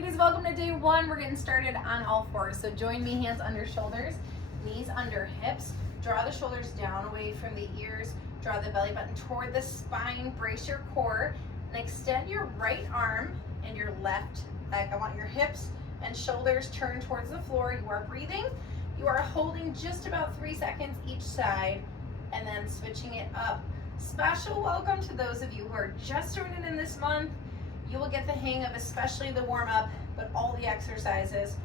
ladies, welcome to day one. We're getting started on all fours. So join me, hands under shoulders, knees under hips. Draw the shoulders down away from the ears. Draw the belly button toward the spine. Brace your core and extend your right arm and your left leg. I want your hips and shoulders turned towards the floor. You are breathing. You are holding just about 3 seconds each side and then switching it up. Special welcome to those of you who are just joining in this month. You will get the hang of especially the warm-up, but all the exercises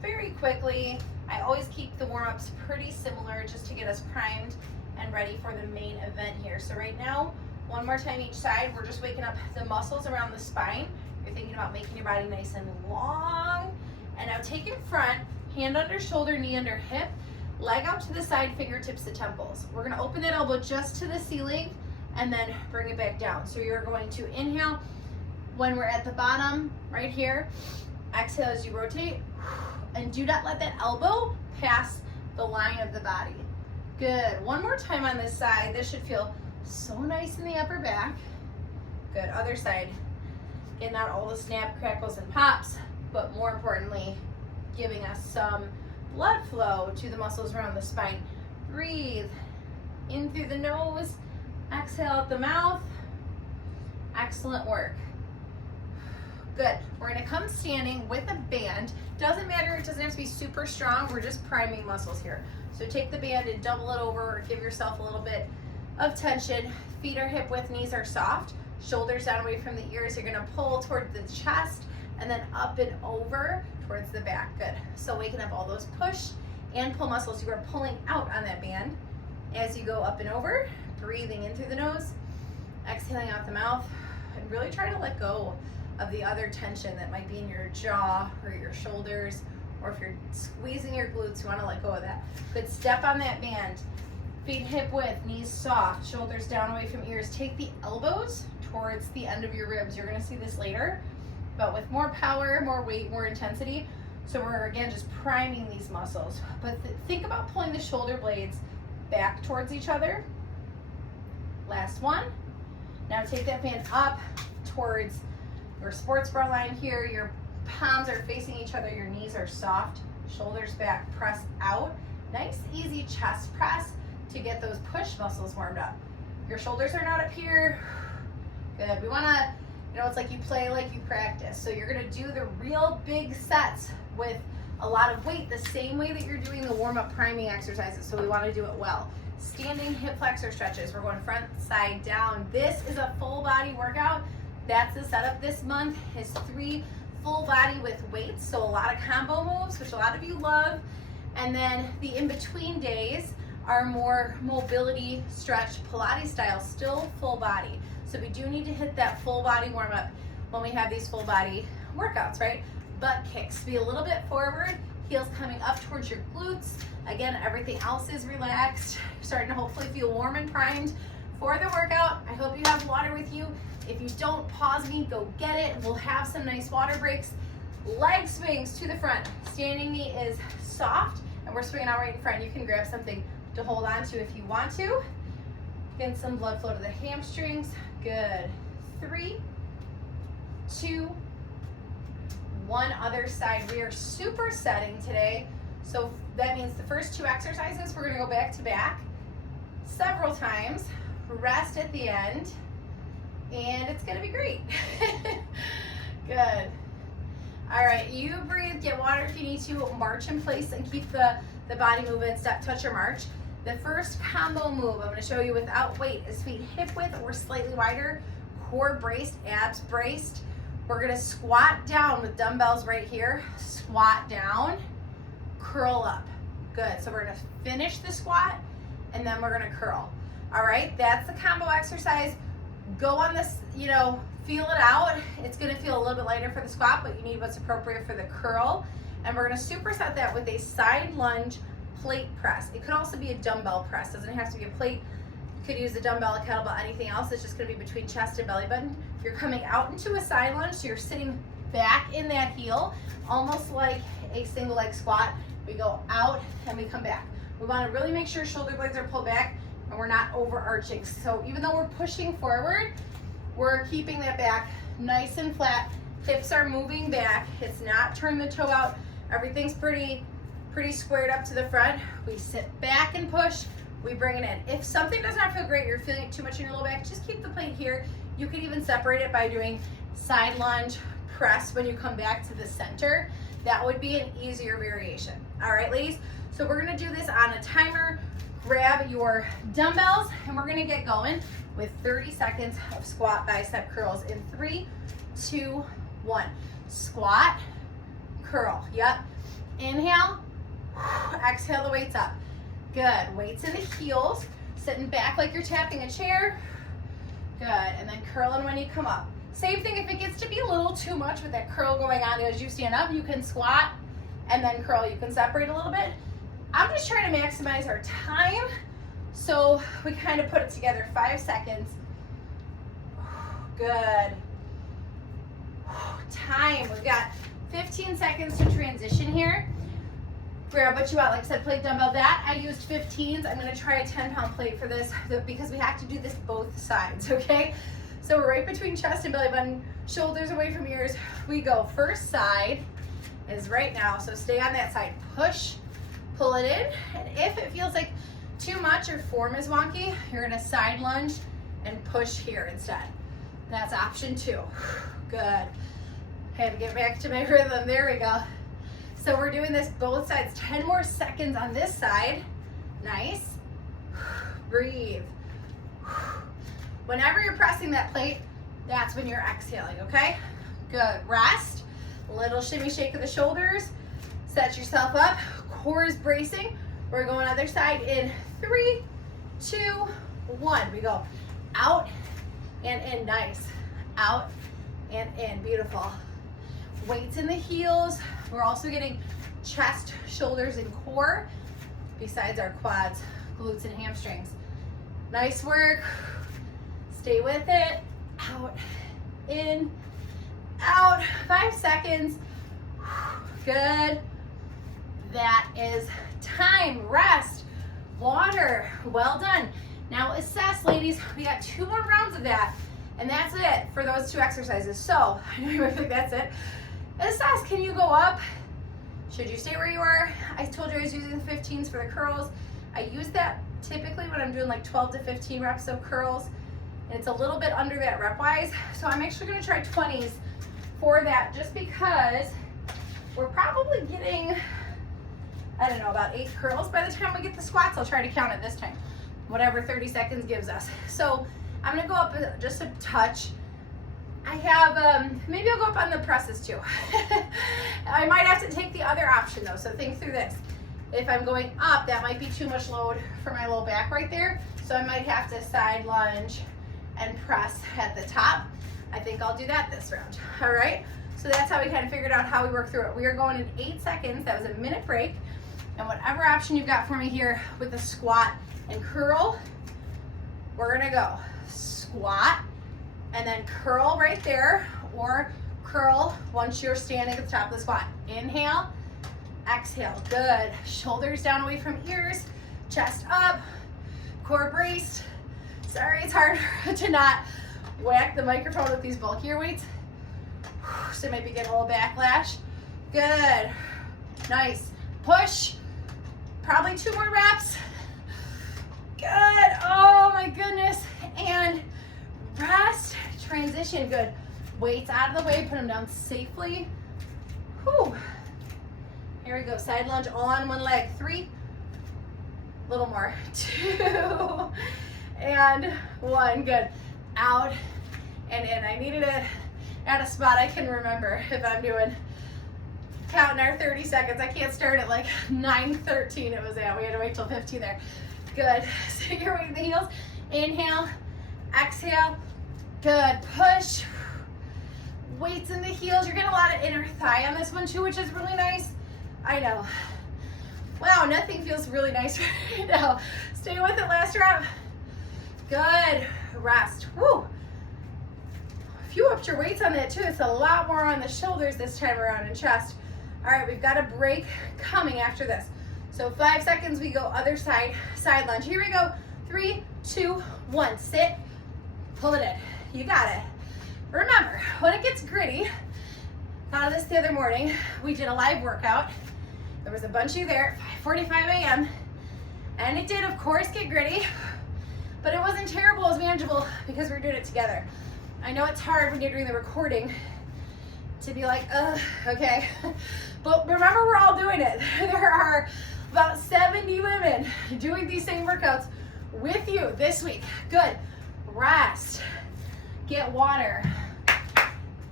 very quickly. I always keep the warm-ups pretty similar just to get us primed and ready for the main event here. So right now, one more time each side, we're just waking up the muscles around the spine. You're thinking about making your body nice and long. And now take it front, hand under shoulder, knee under hip, leg out to the side, fingertips to temples. We're gonna open that elbow just to the ceiling and then bring it back down. So you're going to inhale when we're at the bottom right here. Exhale as you rotate, and do not let that elbow pass the line of the body. Good. One more time on this side. This should feel so nice in the upper back. Good. Other side. Getting out all the snap, crackles, and pops, but more importantly, giving us some blood flow to the muscles around the spine. Breathe in through the nose, exhale out the mouth. Excellent work. Good. We're gonna come standing with a band. Doesn't matter, it doesn't have to be super strong. We're just priming muscles here. So take the band and double it over, or give yourself a little bit of tension. Feet are hip width, knees are soft. Shoulders down away from the ears. You're gonna pull toward the chest and then up and over towards the back. Good. So waking up all those push and pull muscles. You are pulling out on that band as you go up and over. Breathing in through the nose, exhaling out the mouth, and really try to let go of the other tension that might be in your jaw or your shoulders, or if you're squeezing your glutes, you want to let go of that. Good. Step on that band. Feet hip width, knees soft, shoulders down away from ears. Take the elbows towards the end of your ribs. You're going to see this later, but with more power, more weight, more intensity. So we're again just priming these muscles. But think about pulling the shoulder blades back towards each other. Last one. Now take that band up towards your sports bra line here. Your palms are facing each other. Your knees are soft. Shoulders back, press out. Nice, easy chest press to get those push muscles warmed up. Your shoulders are not up here. Good. We want to, it's like you play like you practice. So you're going to do the real big sets with a lot of weight the same way that you're doing the warm-up priming exercises. So we want to do it well. Standing hip flexor stretches. We're going front, side, down. This is a full body workout. That's the setup this month, is 3 full body with weights. So a lot of combo moves, which a lot of you love. And then the in-between days are more mobility, stretch, Pilates style, still full body. So we do need to hit that full body warm up when we have these full body workouts, right? Butt kicks, be a little bit forward, heels coming up towards your glutes. Again, everything else is relaxed. You're starting to hopefully feel warm and primed for the workout. I hope you have water with you. If you don't, pause me, go get it. We'll have some nice water breaks. Leg swings to the front. Standing knee is soft, and we're swinging out right in front. You can grab something to hold on to if you want to. Get some blood flow to the hamstrings. Good. 3, 2, 1. Other side. We are supersetting today. So that means the first 2 exercises, we're gonna go back to back several times. Rest at the end. And it's gonna be great. Good. All right, you breathe, get water if you need to, march in place and keep the body moving, step, touch, or march. The first combo move I'm gonna show you without weight is feet hip width or slightly wider, core braced, abs braced. We're gonna squat down with dumbbells right here, squat down, curl up. Good, so we're gonna finish the squat and then we're gonna curl. All right, that's the combo exercise. Go on this, feel it out. It's gonna feel a little bit lighter for the squat, but you need what's appropriate for the curl. And we're gonna superset that with a side lunge plate press. It could also be a dumbbell press. Doesn't have to be a plate. You could use a dumbbell, a kettlebell, anything else. It's just gonna be between chest and belly button. You're coming out into a side lunge, so you're sitting back in that heel, almost like a single leg squat. We go out and we come back. We wanna really make sure shoulder blades are pulled back and we're not overarching. So even though we're pushing forward, we're keeping that back nice and flat Hips are moving back. It's not turn the toe out. Everything's pretty squared up to the front. We sit back and push. We bring it in. If something does not feel great, you're feeling it too much in your low back, just keep the plate here. You can even separate it by doing side lunge, press when you come back to the center. That would be an easier variation. All right, ladies? So we're gonna do this on a timer. Grab your dumbbells and we're gonna get going with 30 seconds of squat bicep curls in 3, 2, 1. Squat, curl, yep. Inhale, exhale the weights up. Good, weights in the heels, sitting back like you're tapping a chair. Good, and then curling when you come up. Same thing if it gets to be a little too much with that curl going on as you stand up, you can squat and then curl. You can separate a little bit. I'm just trying to maximize our time, so we kind of put it together. 5 seconds. Good. Time. We've got 15 seconds to transition here. Grab what you want. Like I said, plate dumbbell. That I used 15s. I'm going to try a 10-pound plate for this because we have to do this both sides, okay? So we're right between chest and belly button, shoulders away from ears. We go. First side is right now, so stay on that side. Push, pull it in, and if it feels like too much or form is wonky, you're going to side lunge and push here instead. That's option 2. Good. I had to get back to my rhythm. There we go. So we're doing this both sides. 10 more seconds on this side. Nice. Breathe. Whenever you're pressing that plate, that's when you're exhaling, okay? Good. Rest. Little shimmy shake of the shoulders. Set yourself up. Core is bracing. We're going other side in 3, 2, 1. We go out and in. Nice. Out and in. Beautiful. Weights in the heels. We're also getting chest, shoulders, and core besides our quads, glutes, and hamstrings. Nice work. Stay with it. Out, in, out. 5 seconds. Good. That is time. Rest. Water. Well done. Now assess, ladies. We got 2 more rounds of that, and that's it for those 2 exercises. So I know you might think that's it. Assess, can you go up? Should you stay where you are? I told you I was using the 15s for the curls. I use that typically when I'm doing like 12 to 15 reps of curls, and it's a little bit under that rep wise. So I'm actually gonna try 20s for that just because we're probably getting, I don't know, about 8 curls by the time we get the squats. I'll try to count it this time, whatever 30 seconds gives us. So I'm gonna go up just a touch. I have, maybe I'll go up on the presses too. I might have to take the other option though, so think through this. If I'm going up, that might be too much load for my low back right there, so I might have to side lunge and press at the top. I think I'll do that this round, all right? So that's how we kind of figured out how we work through it. We are going in 8 seconds, that was a minute break, and whatever option you've got for me here with the squat and curl, we're gonna go squat, and then curl right there, or curl once you're standing at the top of the squat. Inhale, exhale, good. Shoulders down away from ears, chest up, core braced. Sorry, it's hard to not whack the microphone with these bulkier weights. So maybe get a little backlash. Good, nice. Push, probably 2 more reps. Good, oh my goodness. And rest, transition, good. Weights out of the way, put them down safely. Whew. Here we go, side lunge on one leg. 3, a little more. 2, and 1, good. Out and in. I needed it at a spot I can remember if I'm doing, counting our 30 seconds. I can't start at like 9:13 it was at. We had to wait till 15 there. Good, so your weight in the heels. Inhale, exhale, good, push. Weights in the heels. You're getting a lot of inner thigh on this one too, which is really nice. I know. Wow, nothing feels really nice right now. Stay with it, last rep. Good, rest. Woo. If you upped your weights on that too, it's a lot more on the shoulders this time around and chest. All right, we've got a break coming after this. So 5 seconds, we go other side, side lunge. Here we go, 3, 2, 1, sit, pull it in. You got it. Remember, when it gets gritty, Thought of this the other morning. We did a live workout. There was a bunch of you there at 5:45 a.m. And it did, of course, get gritty, but it wasn't terrible. It was manageable because we were doing it together. I know it's hard when you're doing the recording to be like, okay. But remember, we're all doing it. There are about 70 women doing these same workouts with you this week. Good. Rest. Get water.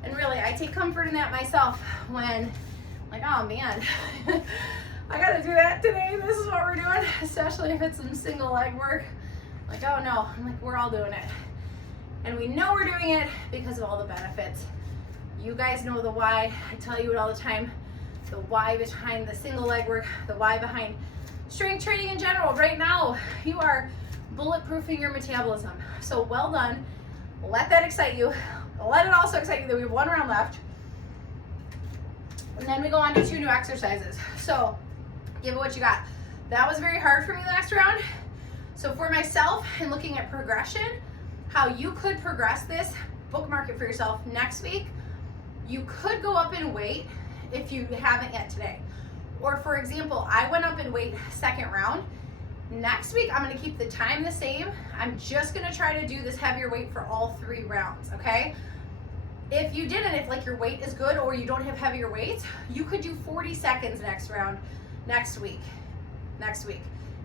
And really, I take comfort in that myself when, like, oh man, I gotta do that today. This is what we're doing, especially if it's some single leg work. Like, oh no, I'm like, we're all doing it. And we know we're doing it because of all the benefits. You guys know the why. I tell you it all the time. The why behind the single leg work, the why behind strength training in general. Right now, you are bulletproofing your metabolism. So well done. Let that excite you. Let it also excite you that we have one round left. And then we go on to 2 new exercises. So give it what you got. That was very hard for me last round. So for myself and looking at progression, how you could progress this, bookmark it for yourself next week. You could go up in weight if you haven't yet today. Or for example, I went up in weight second round. Next week, I'm gonna keep the time the same. I'm just gonna try to do this heavier weight for all 3 rounds, okay? If you didn't, if like your weight is good or you don't have heavier weights, you could do 40 seconds next round, next week.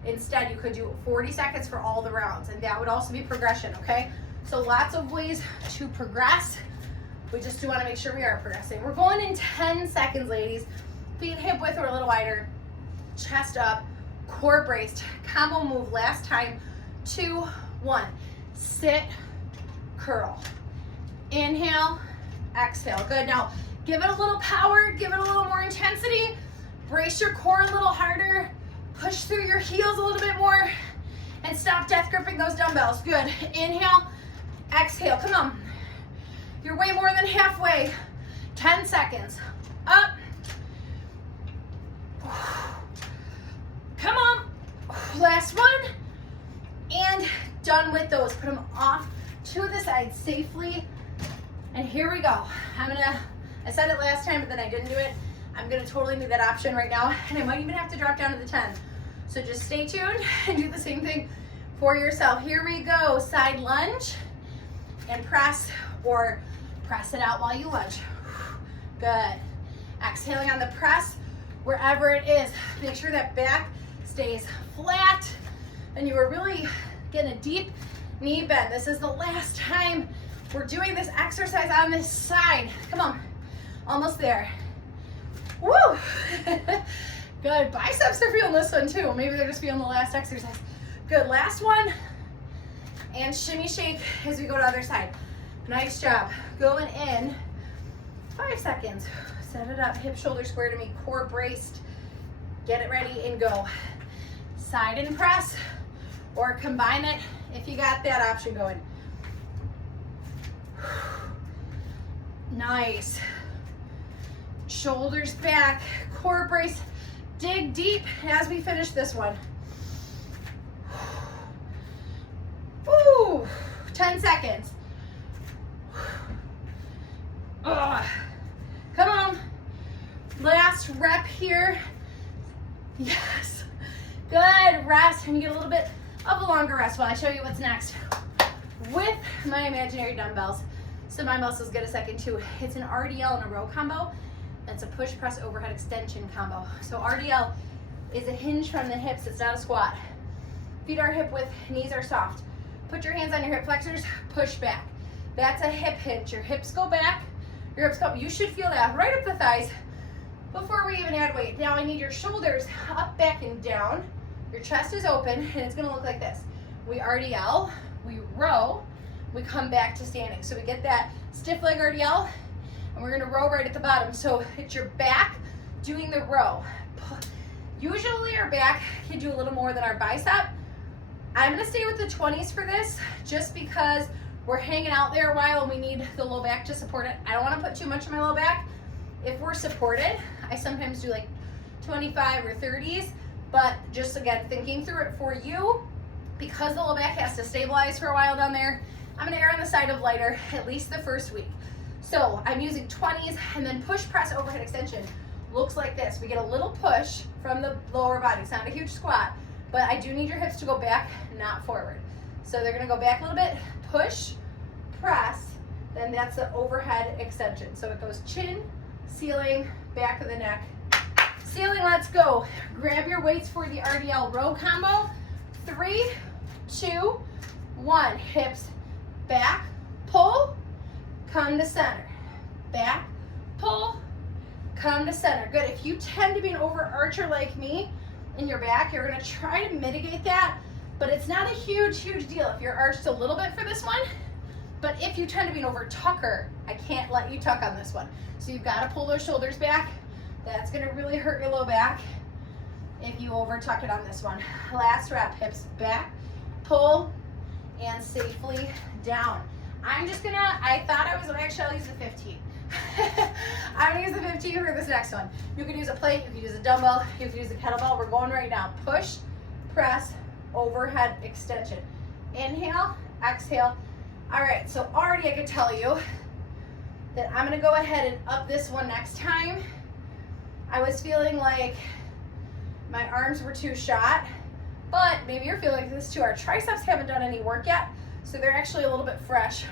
Instead, you could do 40 seconds for all the rounds, and that would also be progression, okay? So lots of ways to progress. We just do wanna make sure we are progressing. We're going in 10 seconds, ladies. Feet hip width or a little wider, chest up, core braced, combo move last time, 2, 1. Sit, curl. Inhale, exhale. Good. Now give it a little power, give it a little more intensity. Brace your core a little harder. Push through your heels a little bit more and stop death gripping those dumbbells. Good. Inhale, exhale. Come on. You're way more than halfway. 10 seconds. Up. Come on. Last one. And done with those. Put them off to the side safely. And here we go. I said it last time, but then I didn't do it. I'm gonna totally need that option right now. And I might even have to drop down to the 10. So just stay tuned and do the same thing for yourself. Here we go. Side lunge and press, or press it out while you lunge. Good. Exhaling on the press, wherever it is. Make sure that back stays flat and you are really getting a deep knee bend. This is the last time we're doing this exercise on this side. Come on, almost there. Woo! Good, biceps are feeling this one too. Maybe they're just feeling the last exercise. Good, last one. And shimmy shake as we go to the other side. Nice job. Going in 5 seconds. Set it up, hip shoulder square to me, core braced. Get it ready and go. Side and press, or combine it if you got that option going. Nice. Shoulders back, core brace. Dig deep as we finish this one. Woo! 10 seconds. Ugh. Come on. Last rep here. Yes. Good. Rest. And you get a little bit of a longer rest while I show you what's next with my imaginary dumbbells. So my muscles get a second too. It's an RDL and a row combo. That's a push press overhead extension combo. So RDL is a hinge from the hips. It's not a squat. Feet are hip width, knees are soft. Put your hands on your hip flexors, push back. That's a hip hinge. Your hips go back, your hips go up. You should feel that right up the thighs before we even add weight. Now I need your shoulders up, back, and down. Your chest is open, and it's gonna look like this. We RDL, we row, we come back to standing. So we get that stiff leg RDL, and we're gonna row right at the bottom. So it's your back doing the row. Usually our back can do a little more than our bicep. I'm gonna stay with the 20s for this, just because we're hanging out there a while and we need the low back to support it. I don't wanna put too much on my low back. If we're supported, I sometimes do like 25 or 30s, but just again, thinking through it for you, because the low back has to stabilize for a while down there, I'm gonna err on the side of lighter, at least the first week. So I'm using 20s and then push, press, overhead extension. Looks like this. We get a little push from the lower body. It's not a huge squat, but I do need your hips to go back, not forward. So they're gonna go back a little bit, push, press, then that's the overhead extension. So it goes chin, ceiling, back of the neck, ceiling, let's go. Grab your weights for the RDL row combo. 3, 2, 1. Hips back, pull, come to center. Back, pull, come to center. Good. If you tend to be an overarcher like me in your back, you're gonna try to mitigate that, but it's not a huge deal if you're arched a little bit for this one. But if you tend to be an over tucker, I can't let you tuck on this one. So you've got to pull those shoulders back. That's going to really hurt your low back if you over tuck it on this one. Last rep, hips back, pull, and safely down. I'm just gonna, I thought I was, actually I'll use the 15. I'm gonna use the 15 for this next one. You can use a plate, you can use a dumbbell, you can use a kettlebell. We're going right now. Push, press, overhead extension. Inhale, exhale. All right, so already I can tell you that I'm gonna go ahead and up this one next time. I was feeling like my arms were too shot, but maybe you're feeling like this too. Our triceps haven't done any work yet, so they're actually a little bit fresh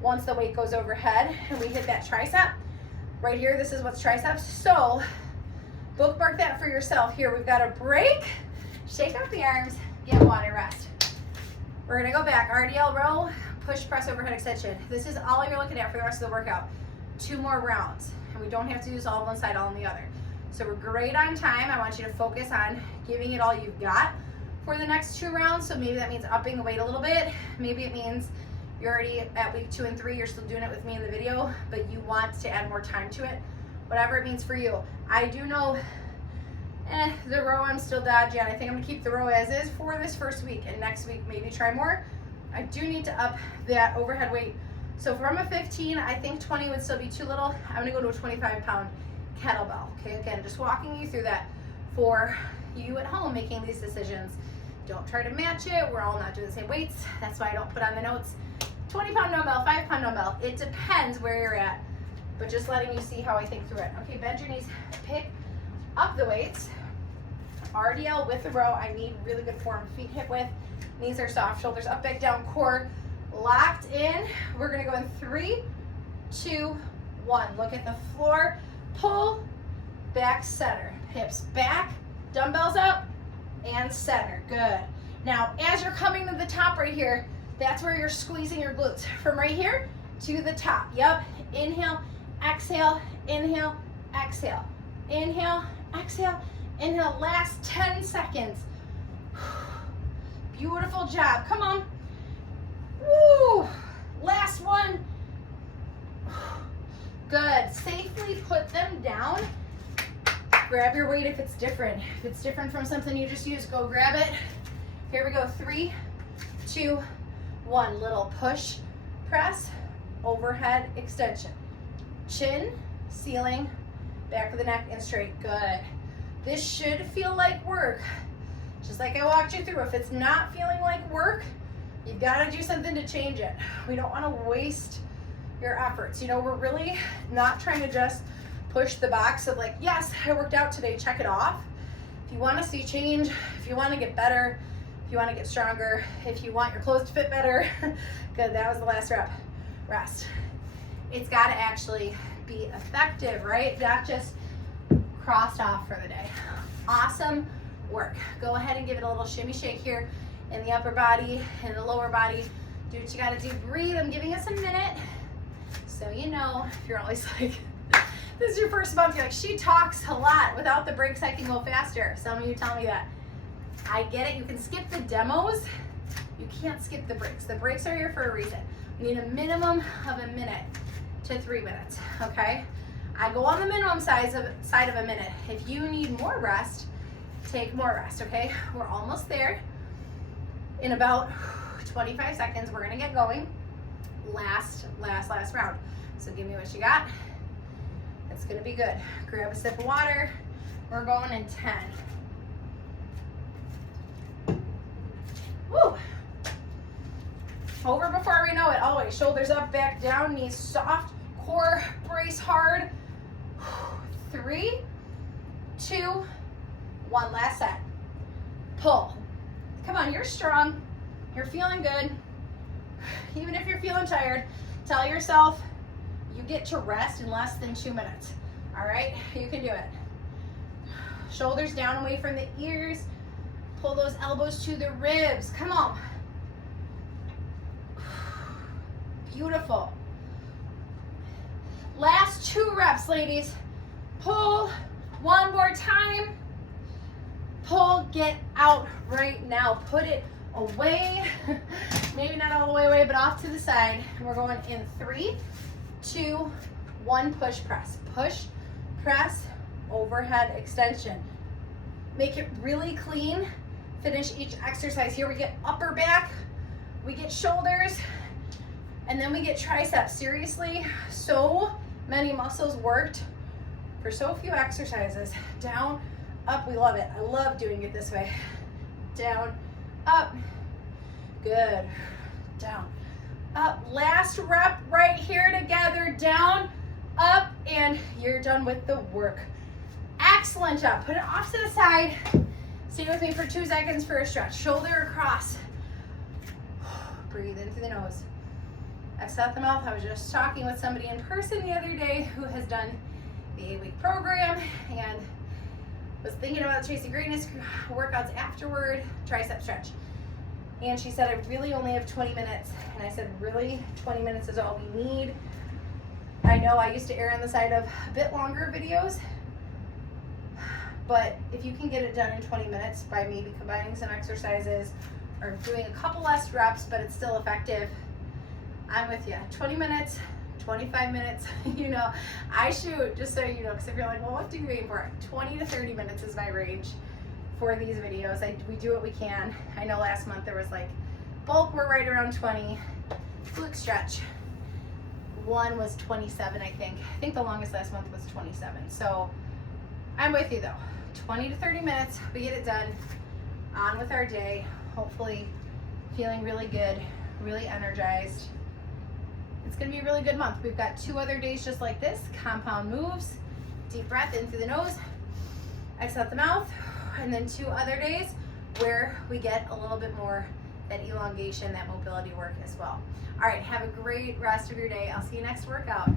once the weight goes overhead and we hit that tricep. Right here, this is what's triceps. So bookmark that for yourself. Here, we've got a break. Shake out the arms, get water, rest. We're gonna go back, RDL row, push, press, overhead extension. This is all you're looking at for the rest of the workout. 2 more rounds, and we don't have to use all on one side, all on the other. So we're great on time. I want you to focus on giving it all you've got for the next 2 rounds. So maybe that means upping the weight a little bit. Maybe it means you're already at week 2 and 3, you're still doing it with me in the video, but you want to add more time to it. Whatever it means for you. I do know the row I'm still dodgy on. I think I'm gonna keep the row as is for this first week, and next week maybe try more. I do need to up that overhead weight. So from a 15, I think 20 would still be too little. I'm gonna go to a 25-pound kettlebell. Okay, again, just walking you through that for you at home making these decisions. Don't try to match it. We're all not doing the same weights. That's why I don't put on the notes 20-pound dumbbell, 5-pound dumbbell. It depends where you're at, but just letting you see how I think through it. Okay, bend your knees, pick up the weights. RDL with the row. I need really good form. Feet hip width, knees are soft, shoulders up, back, down, core locked in. We're gonna go in 3, 2, 1. Look at the floor, pull, back, center. Hips back, dumbbells up, and center. Good. Now, as you're coming to the top right here, that's where you're squeezing your glutes. From right here to the top. Yep. Inhale, exhale, inhale, exhale. Inhale, exhale, inhale. Last 10 seconds. Beautiful job. Come on. Woo. Last one. Good. Safely put them down. Grab your weight if it's different. If it's different from something you just used, go grab it. Here we go. 3, 2, 1. Little push, press, overhead extension. Chin, ceiling, back of the neck, and straight. Good. This should feel like work. Just like I walked you through. If it's not feeling like work, you've got to do something to change it. We don't want to waste your efforts. You know, we're really not trying to just push the box of like, yes, I worked out today, check it off. If you want to see change, if you want to get better, if you want to get stronger, if you want your clothes to fit better, good, that was the last rep. Rest. It's got to actually be effective, right? Not just crossed off for the day. Awesome work. Go ahead and give it a little shimmy shake here in the upper body and the lower body. Do what you got to do. Breathe. I'm giving us a minute. So you know, if you're always like, this is your first month, you're like, she talks a lot. Without the breaks, I can go faster. Some of you tell me that. I get it. You can skip the demos. You can't skip the breaks. The breaks are here for a reason. We need a minimum of a minute to 3 minutes, okay? I go on the minimum side of a minute. If you need more rest, take more rest, okay? We're almost there. In about 25 seconds, we're gonna get going. Last round. So give me what you got. It's gonna be good. Grab a sip of water. We're going in 10. Woo! Over before we know it, always. Shoulders up, back down, knees soft, Core brace hard. 3, 2, 1. Last set. Pull. Come on, you're strong. You're feeling good. Even if you're feeling tired, tell yourself you get to rest in less than 2 minutes. All right, you can do it. Shoulders down away from the ears. Pull those elbows to the ribs. Come on. Beautiful. Last 2 reps, ladies. Pull. One more time. Pull, get out right now. Put it away. Maybe not all the way away, but off to the side. We're going in 3, 2, 1. Push, press. Push, press, overhead extension. Make it really clean. Finish each exercise. Here we get upper back, we get shoulders, and then we get triceps. Seriously, so many muscles worked for so few exercises. Down, up, we love it. I love doing it this way. Down, up, good. Down, up. Last rep right here together. Down, up, and you're done with the work. Excellent job. Put it off to the side. Stay with me for 2 seconds for a stretch. Shoulder across. Breathe in through the nose. Exhale out the mouth. I was just talking with somebody in person the other day who has done the 8-week program and was thinking about Chasing Greatness workouts afterward, tricep stretch. And she said, I really only have 20 minutes. And I said, really? 20 minutes is all we need? I know I used to err on the side of a bit longer videos, but if you can get it done in 20 minutes by maybe combining some exercises or doing a couple less reps, but it's still effective, I'm with you. 20 minutes, 25 minutes, you know, I shoot, just so you know, because if you're like, well, what do you aim for? 20 to 30 minutes is my range for these videos. We do what we can. I know last month there was like, bulk we're right around 20, glute stretch. One was 27, I think. I think the longest last month was 27. So I'm with you though. 20 to 30 minutes, we get it done. On with our day. Hopefully feeling really good, really energized. It's gonna be a really good month. We've got 2 other days just like this, compound moves. Deep breath in through the nose, exhale out the mouth, and then 2 other days where we get a little bit more that elongation, that mobility work as well. All right, have a great rest of your day. I'll see you next workout.